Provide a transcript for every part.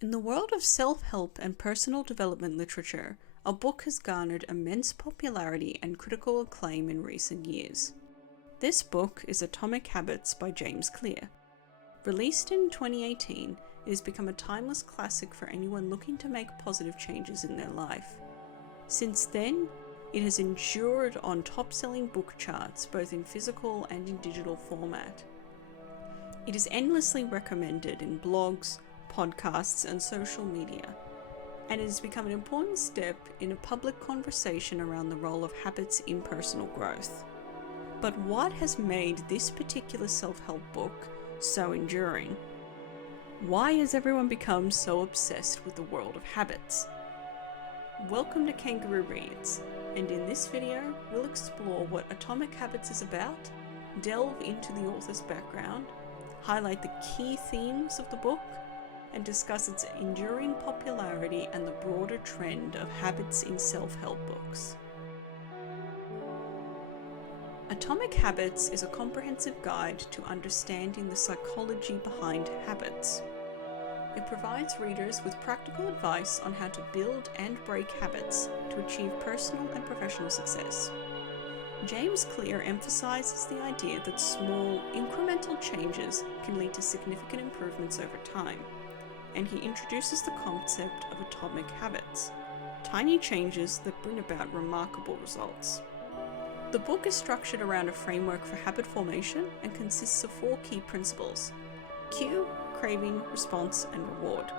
In the world of self-help and personal development literature, a book has garnered immense popularity and critical acclaim in recent years. This book is Atomic Habits by James Clear. Released in 2018, it has become a timeless classic for anyone looking to make positive changes in their life. Since then, it has endured on top-selling book charts both in physical and in digital format. It is endlessly recommended in blogs, podcasts, and social media, and it has become an important step in a public conversation around the role of habits in personal growth. But what has made this particular self-help book so enduring? Why has everyone become so obsessed with the world of habits? Welcome to Kangaroo Reads, and in this video we'll explore what Atomic Habits is about, delve into the author's background, highlight the key themes of the book, and discuss its enduring popularity and the broader trend of habits in self-help books. Atomic Habits is a comprehensive guide to understanding the psychology behind habits. It provides readers with practical advice on how to build and break habits to achieve personal and professional success. James Clear emphasizes the idea that small, incremental changes can lead to significant improvements over time, and he introduces the concept of atomic habits, tiny changes that bring about remarkable results. The book is structured around a framework for habit formation and consists of 4 key principles: cue, craving, response, and reward.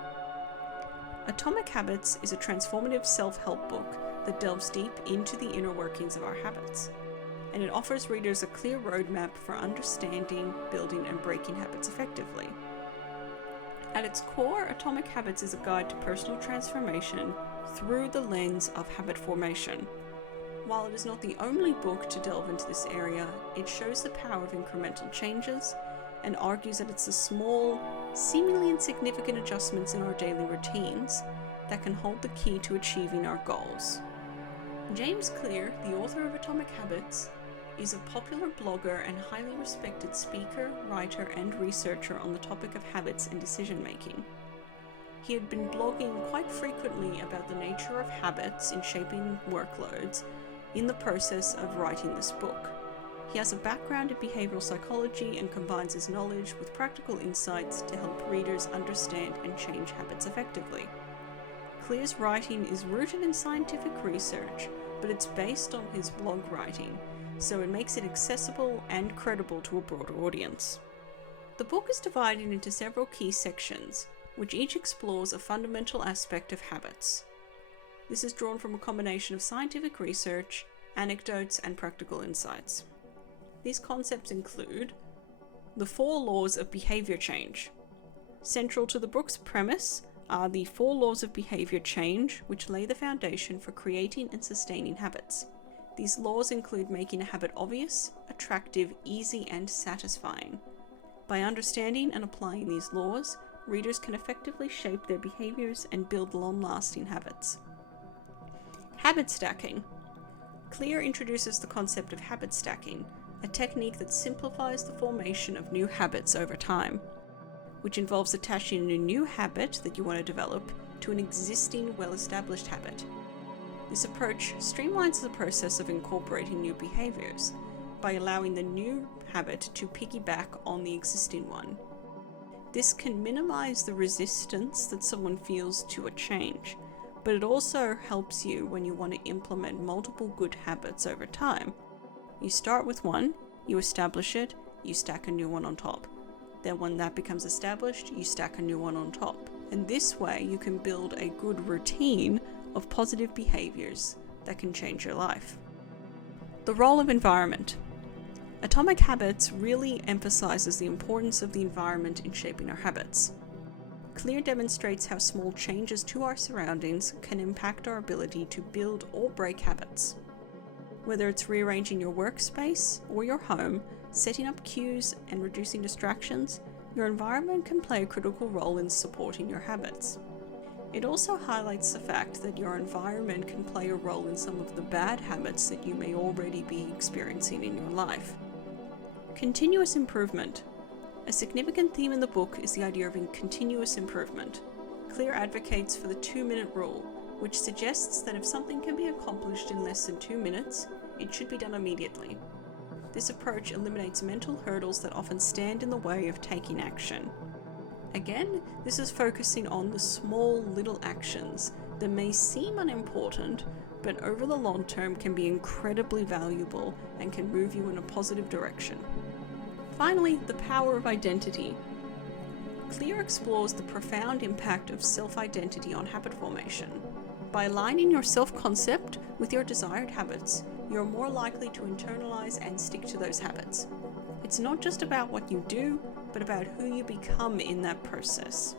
Atomic Habits is a transformative self-help book that delves deep into the inner workings of our habits, and it offers readers a clear roadmap for understanding, building, and breaking habits effectively. At its core, Atomic Habits is a guide to personal transformation through the lens of habit formation. While it is not the only book to delve into this area, it shows the power of incremental changes and argues that it's the small, seemingly insignificant adjustments in our daily routines that can hold the key to achieving our goals. James Clear, the author of Atomic Habits, is a popular blogger and highly respected speaker, writer, and researcher on the topic of habits and decision-making. He had been blogging quite frequently about the nature of habits in shaping workloads in the process of writing this book. He has a background in behavioral psychology and combines his knowledge with practical insights to help readers understand and change habits effectively. Clear's writing is rooted in scientific research, but it's based on his blog writing, so it makes it accessible and credible to a broader audience. The book is divided into several key sections, which each explores a fundamental aspect of habits. This is drawn from a combination of scientific research, anecdotes, and practical insights. These concepts include the 4 laws of behavior change. Central to the book's premise are the 4 laws of behavior change, which lay the foundation for creating and sustaining habits. These laws include making a habit obvious, attractive, easy, and satisfying. By understanding and applying these laws, readers can effectively shape their behaviors and build long-lasting habits. Habit stacking. Clear introduces the concept of habit stacking, a technique that simplifies the formation of new habits over time, which involves attaching a new habit that you want to develop to an existing well-established habit. This approach streamlines the process of incorporating new behaviors by allowing the new habit to piggyback on the existing one. This can minimize the resistance that someone feels to a change, but it also helps you when you want to implement multiple good habits over time. You start with one, you establish it, you stack a new one on top. Then when that becomes established, you stack a new one on top. And this way you can build a good routine of positive behaviors that can change your life. The role of environment. Atomic Habits really emphasizes the importance of the environment in shaping our habits. Clear demonstrates how small changes to our surroundings can impact our ability to build or break habits. Whether it's rearranging your workspace or your home, setting up cues, and reducing distractions, your environment can play a critical role in supporting your habits. It also highlights the fact that your environment can play a role in some of the bad habits that you may already be experiencing in your life. Continuous improvement. A significant theme in the book is the idea of continuous improvement. Clear advocates for the 2-minute rule, which suggests that if something can be accomplished in less than 2 minutes, it should be done immediately. This approach eliminates mental hurdles that often stand in the way of taking action. Again, this is focusing on the small little actions that may seem unimportant, but over the long term can be incredibly valuable and can move you in a positive direction. Finally, the power of identity. Clear explores the profound impact of self-identity on habit formation. By aligning your self-concept with your desired habits, you're more likely to internalize and stick to those habits. It's not just about what you do, but about who you become in that process.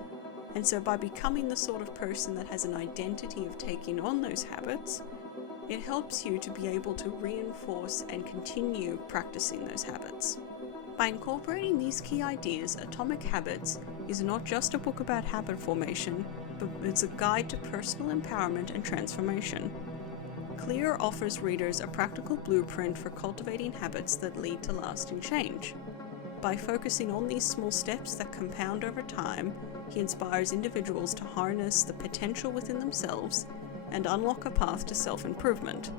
And so by becoming the sort of person that has an identity of taking on those habits, it helps you to be able to reinforce and continue practicing those habits. By incorporating these key ideas, Atomic Habits is not just a book about habit formation, but it's a guide to personal empowerment and transformation. Clear offers readers a practical blueprint for cultivating habits that lead to lasting change. By focusing on these small steps that compound over time, he inspires individuals to harness the potential within themselves and unlock a path to self-improvement.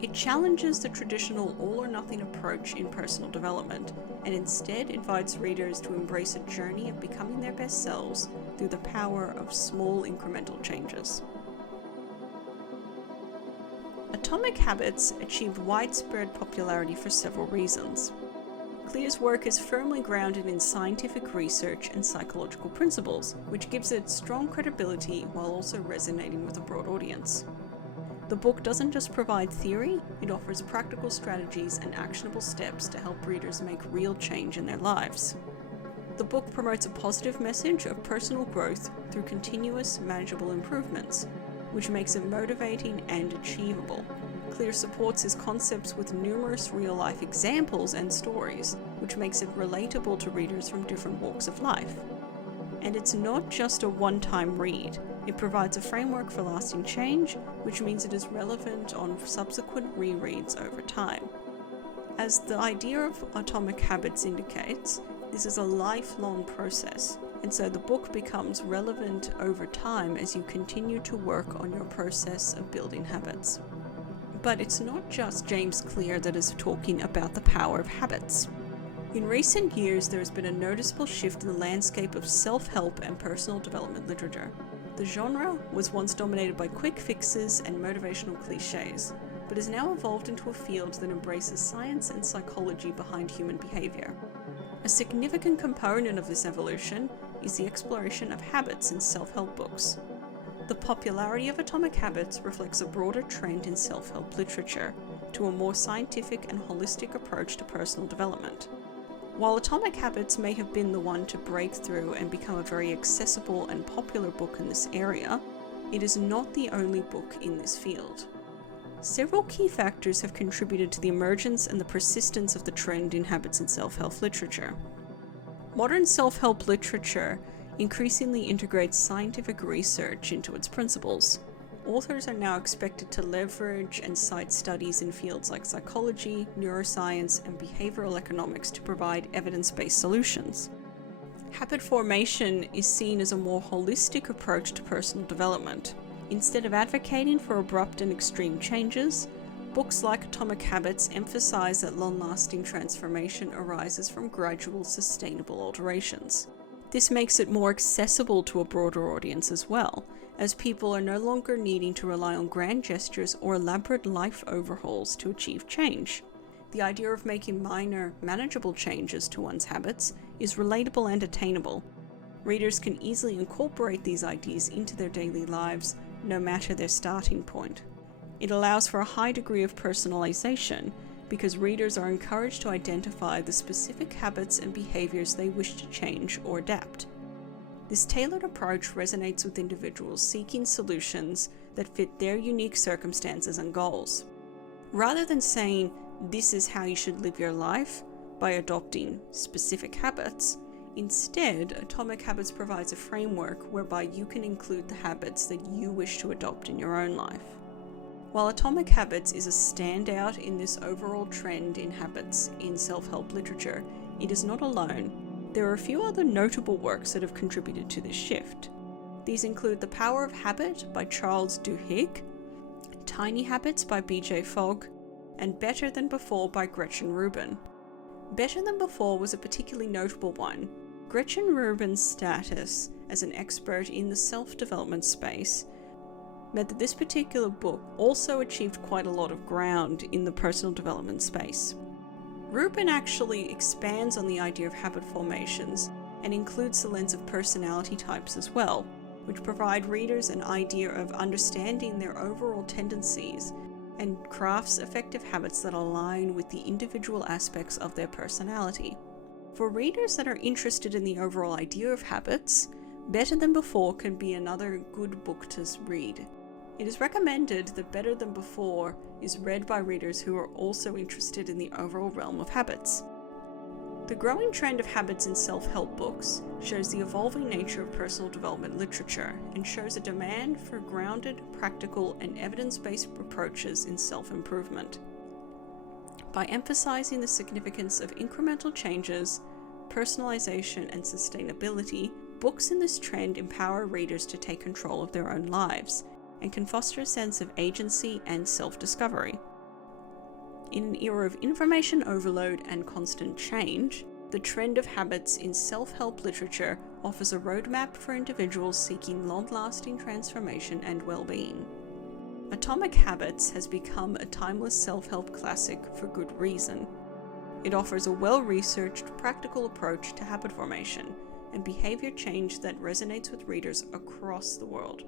It challenges the traditional all-or-nothing approach in personal development, and instead invites readers to embrace a journey of becoming their best selves through the power of small incremental changes. Atomic Habits achieved widespread popularity for several reasons. Clear's work is firmly grounded in scientific research and psychological principles, which gives it strong credibility while also resonating with a broad audience. The book doesn't just provide theory, it offers practical strategies and actionable steps to help readers make real change in their lives. The book promotes a positive message of personal growth through continuous, manageable improvements, which makes it motivating and achievable. Clear supports his concepts with numerous real-life examples and stories, which makes it relatable to readers from different walks of life. And it's not just a one-time read. It provides a framework for lasting change, which means it is relevant on subsequent rereads over time. As the idea of Atomic Habits indicates, this is a lifelong process, and so the book becomes relevant over time as you continue to work on your process of building habits. But it's not just James Clear that is talking about the power of habits. In recent years, there has been a noticeable shift in the landscape of self-help and personal development literature. The genre was once dominated by quick fixes and motivational cliches, but has now evolved into a field that embraces science and psychology behind human behavior. A significant component of this evolution is the exploration of habits in self-help books. The popularity of Atomic Habits reflects a broader trend in self-help literature to a more scientific and holistic approach to personal development. While Atomic Habits may have been the one to break through and become a very accessible and popular book in this area, it is not the only book in this field. Several key factors have contributed to the emergence and the persistence of the trend in habits in self-help literature. Modern self-help literature increasingly integrates scientific research into its principles. Authors are now expected to leverage and cite studies in fields like psychology, neuroscience, and behavioral economics to provide evidence-based solutions. Habit formation is seen as a more holistic approach to personal development. Instead of advocating for abrupt and extreme changes, books like Atomic Habits emphasize that long-lasting transformation arises from gradual, sustainable alterations. This makes it more accessible to a broader audience as well, as people are no longer needing to rely on grand gestures or elaborate life overhauls to achieve change. The idea of making minor, manageable changes to one's habits is relatable and attainable. Readers can easily incorporate these ideas into their daily lives, no matter their starting point. It allows for a high degree of personalization, because readers are encouraged to identify the specific habits and behaviors they wish to change or adapt. This tailored approach resonates with individuals seeking solutions that fit their unique circumstances and goals. Rather than saying, "This is how you should live your life," by adopting specific habits, instead, Atomic Habits provides a framework whereby you can include the habits that you wish to adopt in your own life. While Atomic Habits is a standout in this overall trend in habits in self-help literature, it is not alone. There are a few other notable works that have contributed to this shift. These include The Power of Habit by Charles Duhigg, Tiny Habits by B.J. Fogg, and Better Than Before by Gretchen Rubin. Better Than Before was a particularly notable one. Gretchen Rubin's status as an expert in the self-development space meant that this particular book also achieved quite a lot of ground in the personal development space. Rubin actually expands on the idea of habit formations and includes the lens of personality types as well, which provide readers an idea of understanding their overall tendencies and crafts effective habits that align with the individual aspects of their personality. For readers that are interested in the overall idea of habits, Better Than Before can be another good book to read. It is recommended that Better Than Before is read by readers who are also interested in the overall realm of habits. The growing trend of habits in self-help books shows the evolving nature of personal development literature and shows a demand for grounded, practical, and evidence-based approaches in self-improvement. By emphasizing the significance of incremental changes, personalization, and sustainability, books in this trend empower readers to take control of their own lives and can foster a sense of agency and self-discovery. In an era of information overload and constant change, the trend of habits in self-help literature offers a roadmap for individuals seeking long-lasting transformation and well-being. Atomic Habits has become a timeless self-help classic for good reason. It offers a well-researched, practical approach to habit formation and behavior change that resonates with readers across the world.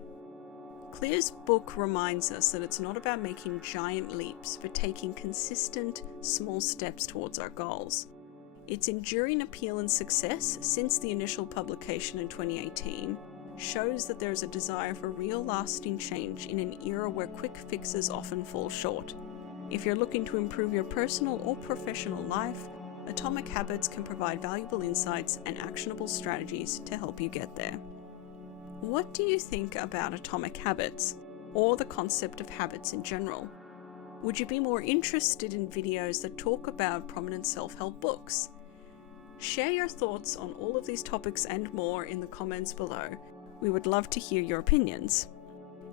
Clear's book reminds us that it's not about making giant leaps, but taking consistent, small steps towards our goals. Its enduring appeal and success since the initial publication in 2018 shows that there is a desire for real lasting change in an era where quick fixes often fall short. If you're looking to improve your personal or professional life, Atomic Habits can provide valuable insights and actionable strategies to help you get there. What do you think about Atomic Habits, or the concept of habits in general? Would you be more interested in videos that talk about prominent self-help books? Share your thoughts on all of these topics and more in the comments below. We would love to hear your opinions.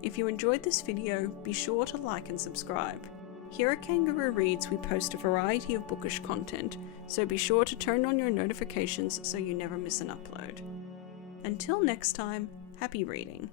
If you enjoyed this video, be sure to like and subscribe. Here at Kangaroo Reads, we post a variety of bookish content, so be sure to turn on your notifications so you never miss an upload. Until next time, happy reading.